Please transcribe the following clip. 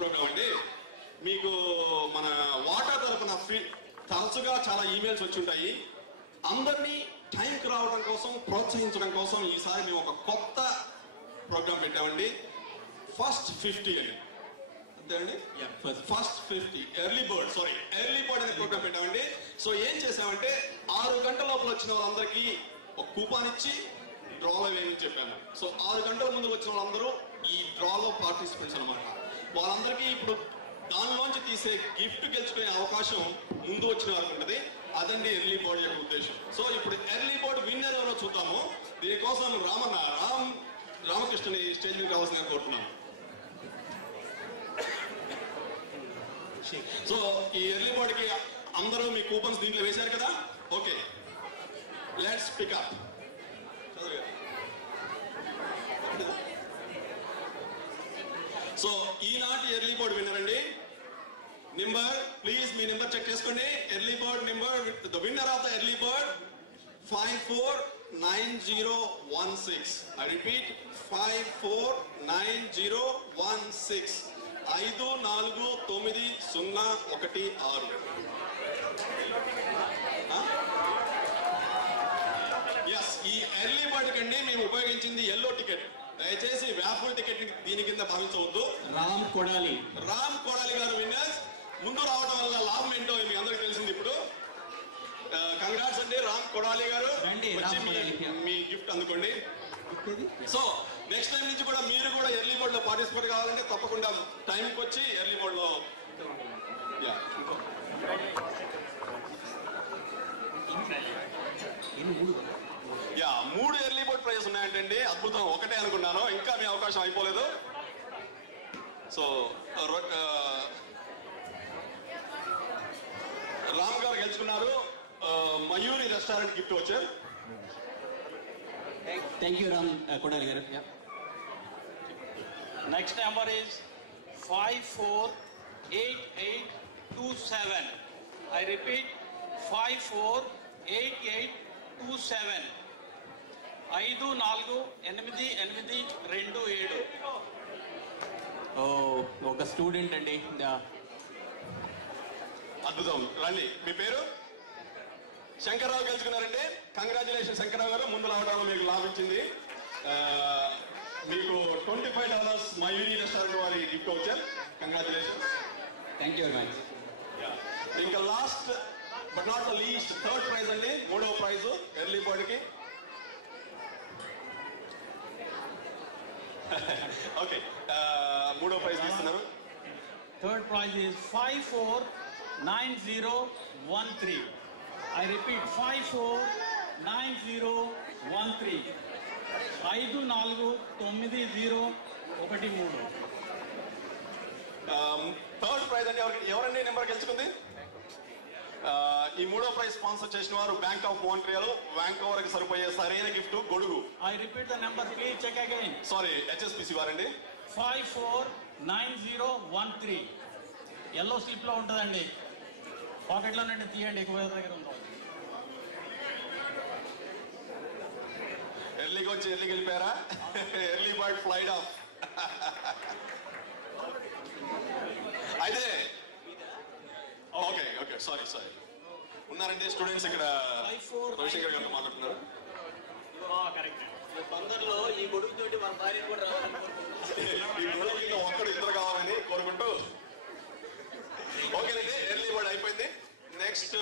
Programme అండి. మీకు మన వాటర్ తరపున తరచుగా చాలా ఈమెయిల్స్ వచ్చి ఉంటాయి. అందరినీ టైంకి రావడం కోసం, ప్రోత్సహించడం కోసం ఈసారి మేము ఒక కొత్త ప్రోగ్రామ్ పెట్టామండి. ఫస్ట్ 50 అని అంతేనండి. ఫస్ట్ 50 ఎర్లీ బర్డ్ అనే ప్రోగ్రామ్ పెట్టామండి. సో ఏం చేసామంటే 6 గంటల లోపల వచ్చిన వాళ్ళందరికీ ఒక కూపాన్ ఇచ్చి డ్రాలో వేయని చెప్పాను. సో 6 గంటల ముందు వచ్చిన వాళ్ళందరూ ఈ డ్రాలో పార్టిసిపెంట్స్ అనమాట. వాళ్ళందరికీ ఇప్పుడు దానిలోంచి తీసే గిఫ్ట్ గెలుచుకునే అవకాశం ముందు వచ్చిన వారికి ఉంటుంది. అదండి ఎర్లీ బర్డ్ యొక్క ఉద్దేశం. సో ఇప్పుడు ఎర్లీ బర్డ్ విన్నర్ ఎవరో చూద్దాము. దీనికోసం రామకృష్ణని స్టేజ్ మీద కావాల్సిందిగా కోరుతున్నాను. సో ఈ ఎర్లీ బర్డ్ కి అందరూ మీ కూపన్స్ దీంట్లో వేశారు కదా. Okay, let's pick up. సో ఈనాటి ఎర్లీ బర్డ్ విన్నర్ అండి. నెంబర్ ప్లీజ్, మీ నెంబర్ చెక్ చేసుకోండి. Early bird number, the winner of the early bird 549016. I repeat 549016. 549016. Yes, ఈ ఎర్లీ బర్డ్ కండి మేము ఉపయోగించింది ఎల్లో టికెట్. దయచేసి వ్యాఫుల్ టికెట్ దీని కింద భావించవద్దు. రామ్ కొడాలి గారు విన్నర్స్. ముందు రావడం వల్ల లాభం ఏంటో మీ అందరికి తెలిసింది ఇప్పుడు. కంగ్రాట్స్ అండి రామ్ కొడాలి గారు. మీ గిఫ్ట్ అందుకోండి. సో నెక్స్ట్ టైం నుంచి కూడా మీరు కూడా ఎర్లీ బర్డ్ లో పార్టిసిపేట్ కావాలంటే తప్పకుండా టైంకి వచ్చి ఎర్లీ బర్డ్ లో 3 ఎర్లీ బర్డ్ ప్రైజెస్ ఉన్నాయంటండి. అద్భుతం, ఒకటే అనుకున్నాను, ఇంకా మీ అవకాశం అయిపోలేదు. సో రామ్ గారు గెలుచుకున్నారు. మయూరి రెస్టారెంట్ గిఫ్ట్ వచ్చారు. థ్యాంక్ యూ రామ్ కొడాలి గారు. Next number is 548827. I repeat 548827. 548827. ఒక స్టూడెంట్ అండి. అద్భుతం, రండి. మీ పేరు? శంకర్రావు గెలుచుకున్నారండి. కంగ్రాచులేషన్ శంకర్రావు గారు. ముందు రావడం మీకు లాభించింది. మీకు $25 మయూరి రెస్టారెంట్ వారి గిఫ్ట్ వచ్చారు. Congratulation. Thank you very much. ఇంకా last but not the least third prize అండి. 3వ ప్రైజ్ ఎర్లీ బర్డ్ కి. ఓకే, 3వ ప్రైజ్ ఇస్తున్నారు. Third prize is 549013. I repeat 549013. 549013. Third prize అండి. ఎవరండి నెంబర్ గెలుచుకుంది? ఈ 3వ ప్రైజ్ స్పాన్సర్ చేసిన వారు బ్యాంక్ ఆఫ్ మాంట్రియల్. వ్యాంకోవర్ కి సరిపోయే సరైన గిఫ్ట్ గొడుగు. I repeat the number, please check again. Sorry, HSBC వారండి. 549013. ఎల్లో స్లిప్ లో ఉంటుందండి, పాకెట్ లో నుండి తీయండి, ఎక్కువ దగ్గర ఉంటుంది. ఎర్లీగా వచ్చి ఎర్లీకి వెళ్ళిపోయారా? Early bird flight of. అయితే ఓకే ఓకే, సారీ ఉన్నారండి స్టూడెంట్స్ ఇక్కడ. రవిశంకర్ గారితో మాట్లాడుతున్నారు. తొందరలో ఈ గొడుగుతోటి మన భార్య కూడా ఈ గొడుగు ఒక్కడు ఇద్దరు కావాలని కోరుకుంటూ. ఓకేనండి, ఎర్లీ బర్డ్ అయిపోయింది. నెక్స్ట్